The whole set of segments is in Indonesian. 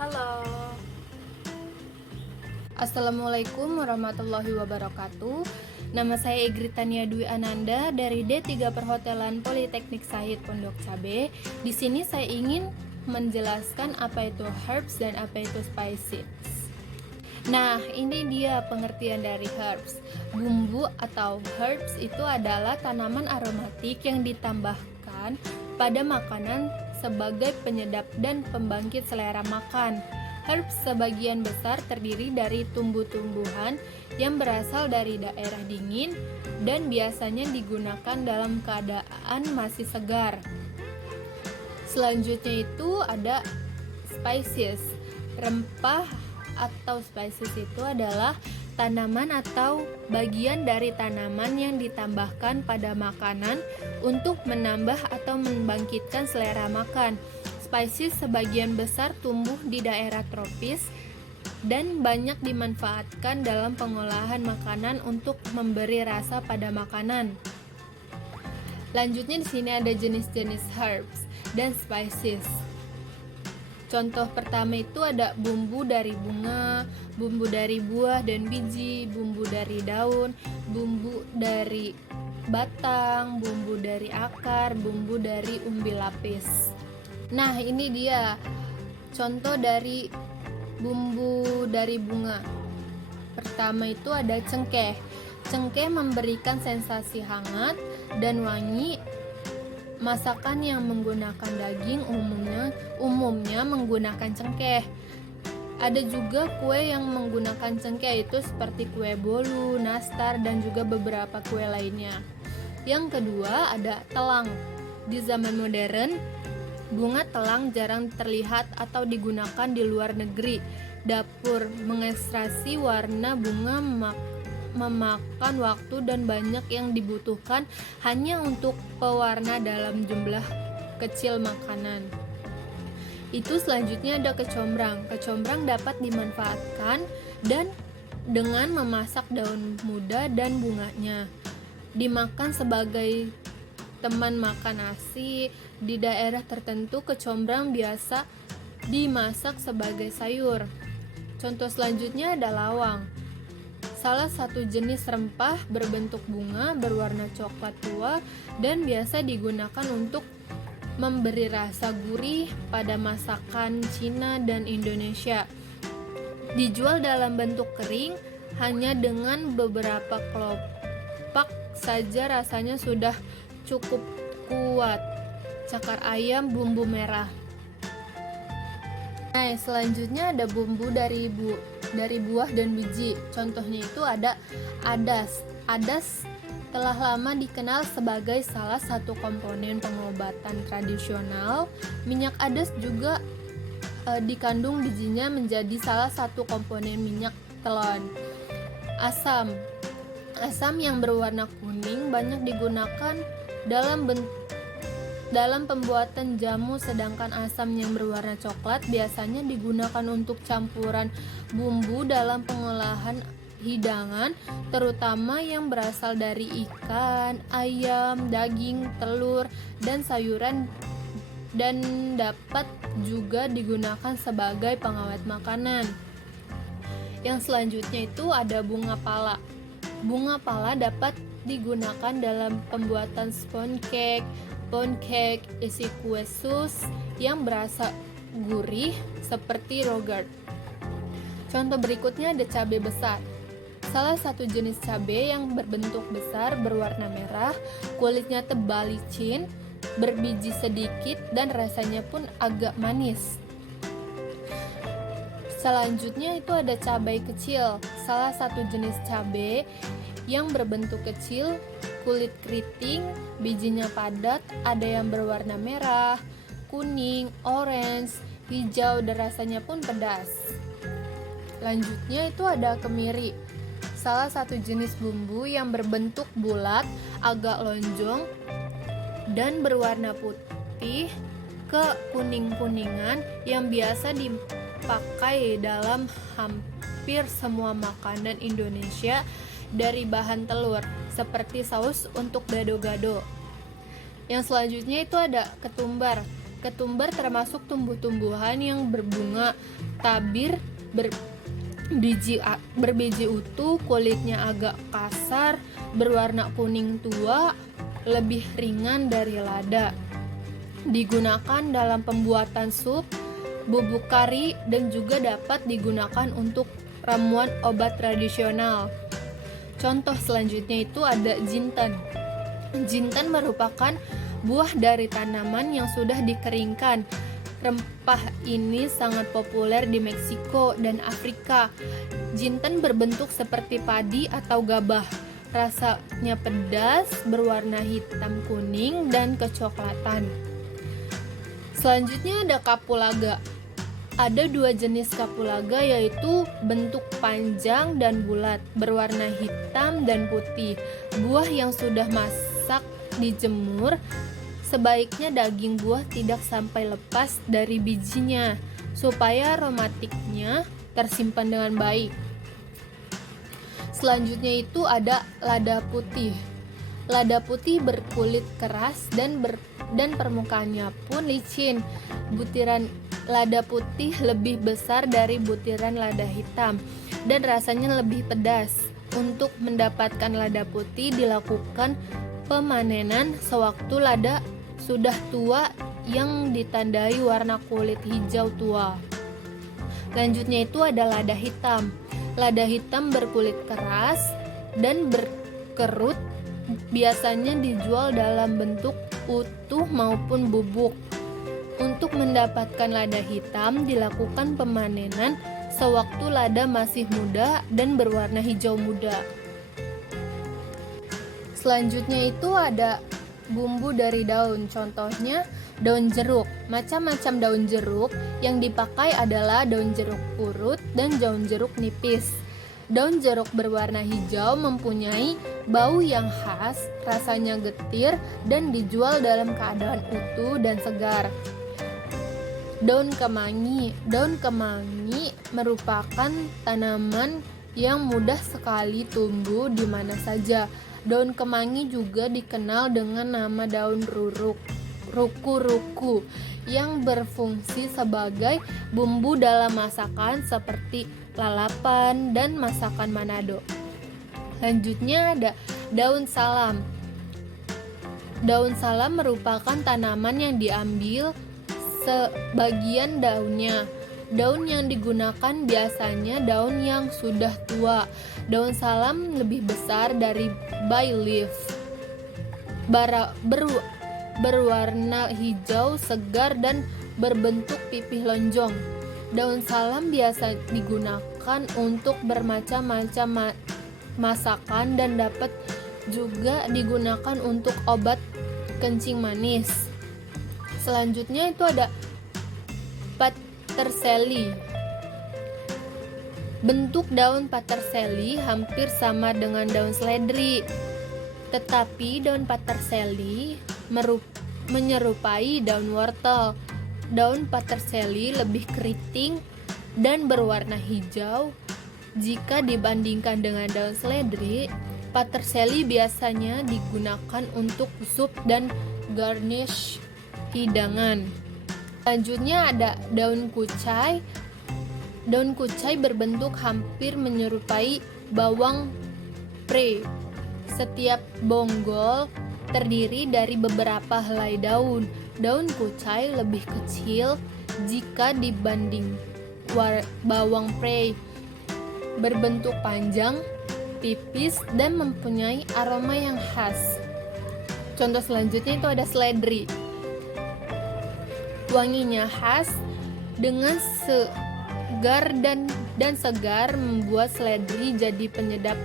Halo. Assalamualaikum warahmatullahi wabarakatuh. Nama saya Egritania Dwi Ananda dari D3 Perhotelan Politeknik Sahid Pondok Cabe. Di sini saya ingin menjelaskan apa itu herbs dan apa itu spices. Nah, ini dia pengertian dari herbs. Bumbu atau herbs itu adalah tanaman aromatik yang ditambahkan pada makanan sebagai penyedap dan pembangkit selera makan. Herbs sebagian besar terdiri dari tumbuh-tumbuhan yang berasal dari daerah dingin dan biasanya digunakan dalam keadaan masih segar. Selanjutnya itu ada spices. Rempah atau spices itu adalah tanaman atau bagian dari tanaman yang ditambahkan pada makanan untuk menambah atau membangkitkan selera makan. Spices sebagian besar tumbuh di daerah tropis dan banyak dimanfaatkan dalam pengolahan makanan untuk memberi rasa pada makanan. Lanjutnya di sini ada jenis-jenis herbs dan spices. Contoh pertama itu ada bumbu dari bunga, bumbu dari buah dan biji, bumbu dari daun, bumbu dari batang, bumbu dari akar, bumbu dari umbi lapis. Nah, ini dia contoh dari bumbu dari bunga. Pertama itu ada cengkeh. Cengkeh memberikan sensasi hangat dan wangi. Masakan yang menggunakan daging umumnya menggunakan cengkeh. Ada juga kue yang menggunakan cengkeh itu seperti kue bolu, nastar, dan juga beberapa kue lainnya. Yang kedua ada telang. Di zaman modern, bunga telang jarang terlihat atau digunakan di luar negeri. Dapur mengekstraksi warna bunga memakan waktu dan banyak yang dibutuhkan hanya untuk pewarna dalam jumlah kecil makanan. Itu selanjutnya ada kecombrang. Kecombrang dapat dimanfaatkan dan dengan memasak daun muda dan bunganya. Dimakan sebagai teman makan nasi. Di daerah tertentu kecombrang biasa dimasak sebagai sayur. Contoh selanjutnya ada lawang. Salah satu jenis rempah berbentuk bunga berwarna coklat tua dan biasa digunakan untuk memberi rasa gurih pada masakan Cina dan Indonesia. Dijual dalam bentuk kering hanya dengan beberapa kelopak saja rasanya sudah cukup kuat. Cakar ayam bumbu merah. Nah, selanjutnya ada bumbu dari buah dan biji. Contohnya itu ada adas. Adas telah lama dikenal sebagai salah satu komponen pengobatan tradisional. Minyak adas juga dikandung bijinya menjadi salah satu komponen minyak telon. Asam. Asam yang berwarna kuning banyak digunakan dalam pembuatan jamu, sedangkan asam yang berwarna coklat biasanya digunakan untuk campuran bumbu dalam pengolahan hidangan, terutama yang berasal dari ikan, ayam, daging, telur, dan sayuran, dan dapat juga digunakan sebagai pengawet makanan. Yang selanjutnya itu ada bunga pala. Bunga pala dapat digunakan dalam pembuatan sponge cake, pound cake, isi kue sus yang berasa gurih seperti yogurt. Contoh berikutnya ada cabai besar. Salah satu jenis cabai yang berbentuk besar, berwarna merah, kulitnya tebal licin, berbiji sedikit dan rasanya pun agak manis. Selanjutnya itu ada cabai kecil. Salah satu jenis cabai yang berbentuk kecil, kulit keriting, bijinya padat, ada yang berwarna merah, kuning, orange, hijau, dan rasanya pun pedas. Lanjutnya itu ada kemiri. Salah satu jenis bumbu yang berbentuk bulat, agak lonjong, dan berwarna putih ke kuning-kuningan yang biasa dipakai dalam hampir semua makanan Indonesia dari bahan telur, seperti saus untuk gado-gado. Yang selanjutnya itu ada ketumbar. Ketumbar termasuk tumbuh-tumbuhan yang berbunga tabir, berbiji utuh, kulitnya agak kasar, berwarna kuning tua, lebih ringan dari lada. Digunakan dalam pembuatan sup, bubuk kari, dan juga dapat digunakan untuk ramuan obat tradisional. Contoh selanjutnya itu ada jinten. Jinten merupakan buah dari tanaman yang sudah dikeringkan. Rempah ini sangat populer di Meksiko dan Afrika. Jinten berbentuk seperti padi atau gabah. Rasanya pedas, berwarna hitam kuning dan kecoklatan. Selanjutnya ada kapulaga. Ada 2 jenis kapulaga, yaitu bentuk panjang dan bulat, berwarna hitam dan putih. Buah yang sudah masak dijemur, sebaiknya daging buah tidak sampai lepas dari bijinya supaya aromatiknya tersimpan dengan baik. Selanjutnya itu ada lada putih. Lada putih berkulit keras dan permukaannya pun licin. Butiran lada putih lebih besar dari butiran lada hitam dan rasanya lebih pedas. Untuk mendapatkan lada putih dilakukan pemanenan sewaktu lada sudah tua yang ditandai warna kulit hijau tua. Selanjutnya itu ada lada hitam. Lada hitam berkulit keras dan berkerut, biasanya dijual dalam bentuk utuh maupun bubuk. Untuk mendapatkan lada hitam dilakukan pemanenan sewaktu lada masih muda dan berwarna hijau muda. Selanjutnya itu ada bumbu dari daun, contohnya daun jeruk. Macam-macam daun jeruk yang dipakai adalah daun jeruk purut dan daun jeruk nipis. Daun jeruk berwarna hijau mempunyai bau yang khas, rasanya getir dan dijual dalam keadaan utuh dan segar. Daun kemangi. Daun kemangi merupakan tanaman yang mudah sekali tumbuh di mana saja. Daun kemangi juga dikenal dengan nama daun ruku-ruku yang berfungsi sebagai bumbu dalam masakan seperti lalapan dan masakan Manado. Selanjutnya ada daun salam. Daun salam merupakan tanaman yang diambil sebagian daunnya. Daun yang digunakan biasanya daun yang sudah tua. Daun salam lebih besar dari bay leaf. Berwarna hijau segar dan berbentuk pipih lonjong. Daun salam biasa digunakan untuk bermacam-macam masakan dan dapat juga digunakan untuk obat kencing manis. Selanjutnya itu ada paterseli. Bentuk daun paterseli hampir sama dengan daun seledri, tetapi daun paterseli menyerupai daun wortel. Daun paterseli lebih keriting dan berwarna hijau. Jika dibandingkan dengan daun seledri, paterseli biasanya digunakan untuk sup dan garnish hidangan. Selanjutnya ada daun kucai. Daun kucai berbentuk hampir menyerupai bawang pre. Setiap bonggol terdiri dari beberapa helai daun. Daun kucai lebih kecil jika dibanding bawang pre. Berbentuk panjang, tipis, dan mempunyai aroma yang khas. Contoh selanjutnya itu ada seledri. Wanginya khas dengan segar dan segar membuat seledri jadi penyedap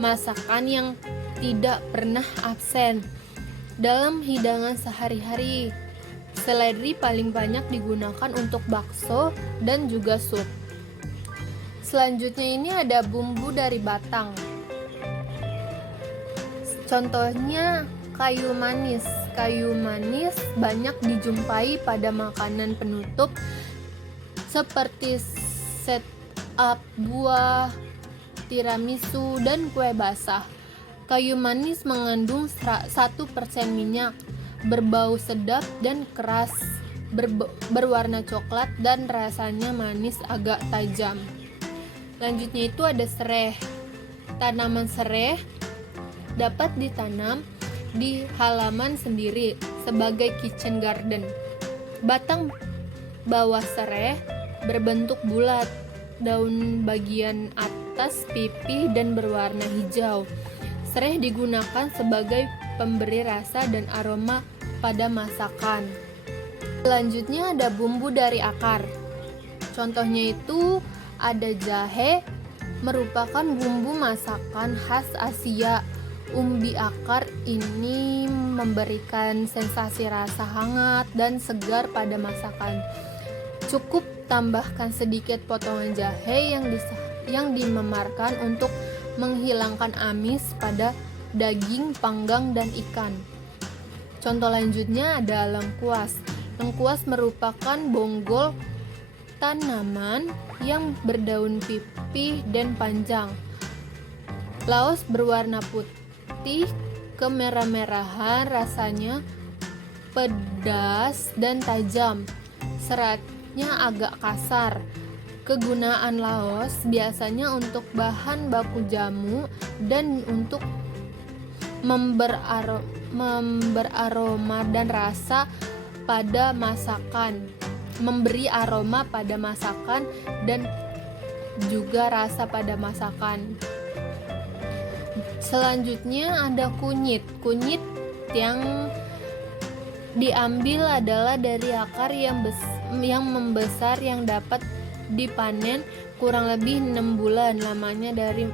masakan yang tidak pernah absen dalam hidangan sehari-hari. Seledri paling banyak digunakan untuk bakso dan juga sup. Selanjutnya ini ada bumbu dari batang. Contohnya kayu manis. Kayu manis banyak dijumpai pada makanan penutup seperti set up buah, tiramisu, dan kue basah. Kayu manis mengandung 1% minyak, berbau sedap dan keras. berwarna coklat dan rasanya manis agak tajam. Lanjutnya itu ada sereh. Tanaman sereh dapat ditanam di halaman sendiri sebagai kitchen garden. Batang bawah sereh berbentuk bulat, daun bagian atas pipih dan berwarna hijau. Sereh digunakan sebagai pemberi rasa dan aroma pada masakan. Selanjutnya ada bumbu dari akar. Contohnya itu ada jahe, merupakan bumbu masakan khas Asia. Umbi akar ini memberikan sensasi rasa hangat dan segar pada masakan. Cukup tambahkan sedikit potongan jahe yang dimemarkan untuk menghilangkan amis pada daging panggang dan ikan. Contoh lanjutnya ada lengkuas. Lengkuas merupakan bonggol tanaman yang berdaun pipih dan panjang. Laos berwarna putih kemerah-merahan, rasanya pedas dan tajam. Seratnya agak kasar. Kegunaan laos biasanya untuk bahan baku jamu dan untuk aroma dan rasa pada masakan, memberi aroma pada masakan dan juga rasa pada masakan. Selanjutnya ada kunyit. Kunyit yang diambil adalah dari akar yang membesar yang dapat dipanen kurang lebih 6 bulan lamanya dari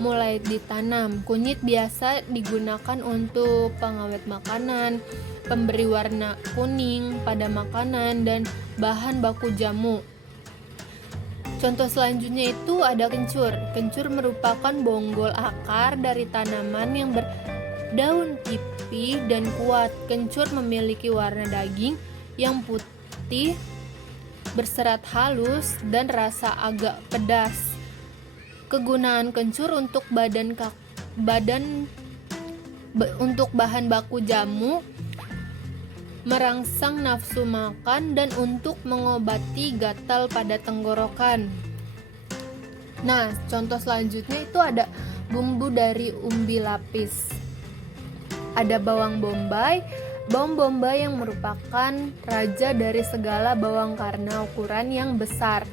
mulai ditanam. Kunyit biasa digunakan untuk pengawet makanan, pemberi warna kuning pada makanan, dan bahan baku jamu. Contoh selanjutnya itu ada kencur. Kencur merupakan bonggol akar dari tanaman yang berdaun pipih dan kuat. Kencur memiliki warna daging yang putih, berserat halus, dan rasa agak pedas. Kegunaan kencur untuk untuk bahan baku jamu, merangsang nafsu makan, dan untuk mengobati gatal pada tenggorokan. Nah, contoh selanjutnya itu ada bumbu dari umbi lapis. Ada bawang bombay. Bawang bombay yang merupakan raja dari segala bawang karena ukuran yang besar.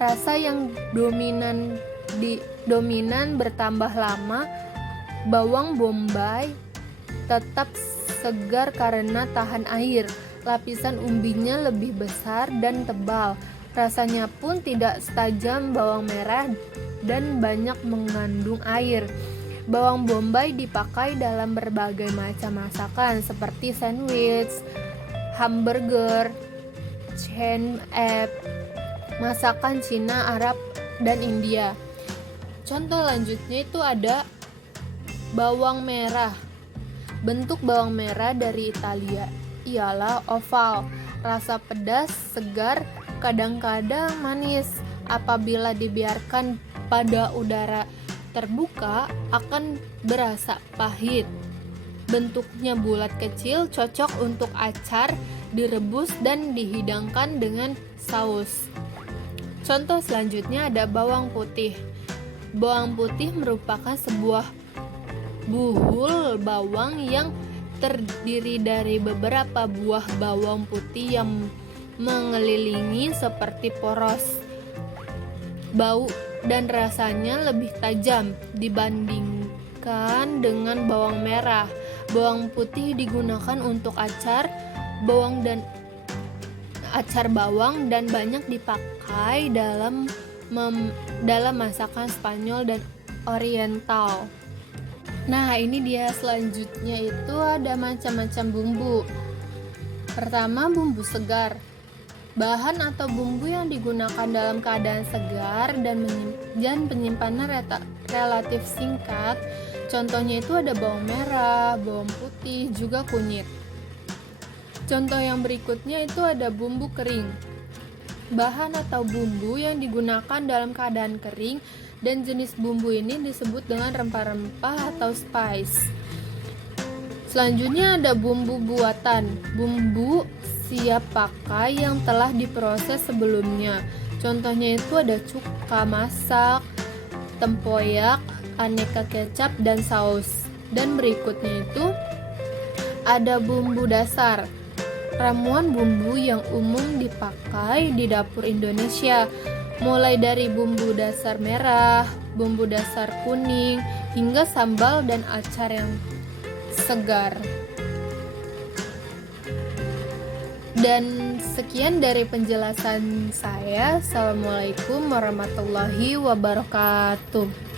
Rasa yang dominan bertambah lama. Bawang bombay tetap segar karena tahan air. Lapisan umbinya lebih besar dan tebal. Rasanya pun tidak setajam bawang merah dan banyak mengandung air. Bawang bombay dipakai dalam berbagai macam masakan seperti sandwich, hamburger, masakan Cina, Arab, dan India. Contoh lanjutnya itu ada bawang merah. Bentuk bawang merah dari Italia ialah oval, rasa pedas, segar, kadang-kadang manis. Apabila dibiarkan pada udara terbuka akan berasa pahit. Bentuknya bulat kecil, cocok untuk acar, direbus dan dihidangkan dengan saus. Contoh selanjutnya ada bawang putih. Bawang putih merupakan sebuah buhul bawang yang terdiri dari beberapa buah bawang putih yang mengelilingi seperti poros. Bau dan rasanya lebih tajam dibandingkan dengan bawang merah. Bawang putih digunakan untuk acar bawang dan banyak dipakai dalam masakan Spanyol dan Oriental. Nah, ini dia selanjutnya itu ada macam-macam bumbu. Pertama, bumbu segar. Bahan atau bumbu yang digunakan dalam keadaan segar dan penyimpanan relatif singkat. Contohnya itu ada bawang merah, bawang putih, juga kunyit. Contoh yang berikutnya itu ada bumbu kering. Bahan atau bumbu yang digunakan dalam keadaan kering, dan jenis bumbu ini disebut dengan rempah-rempah atau spice. Selanjutnya ada bumbu buatan. Bumbu siap pakai yang telah diproses sebelumnya. Contohnya itu ada cuka masak, tempoyak, aneka kecap, dan saus. Dan berikutnya itu ada bumbu dasar. Ramuan bumbu yang umum dipakai di dapur Indonesia, mulai dari bumbu dasar merah, bumbu dasar kuning, hingga sambal dan acar yang segar. Dan sekian dari penjelasan saya. Assalamualaikum warahmatullahi wabarakatuh.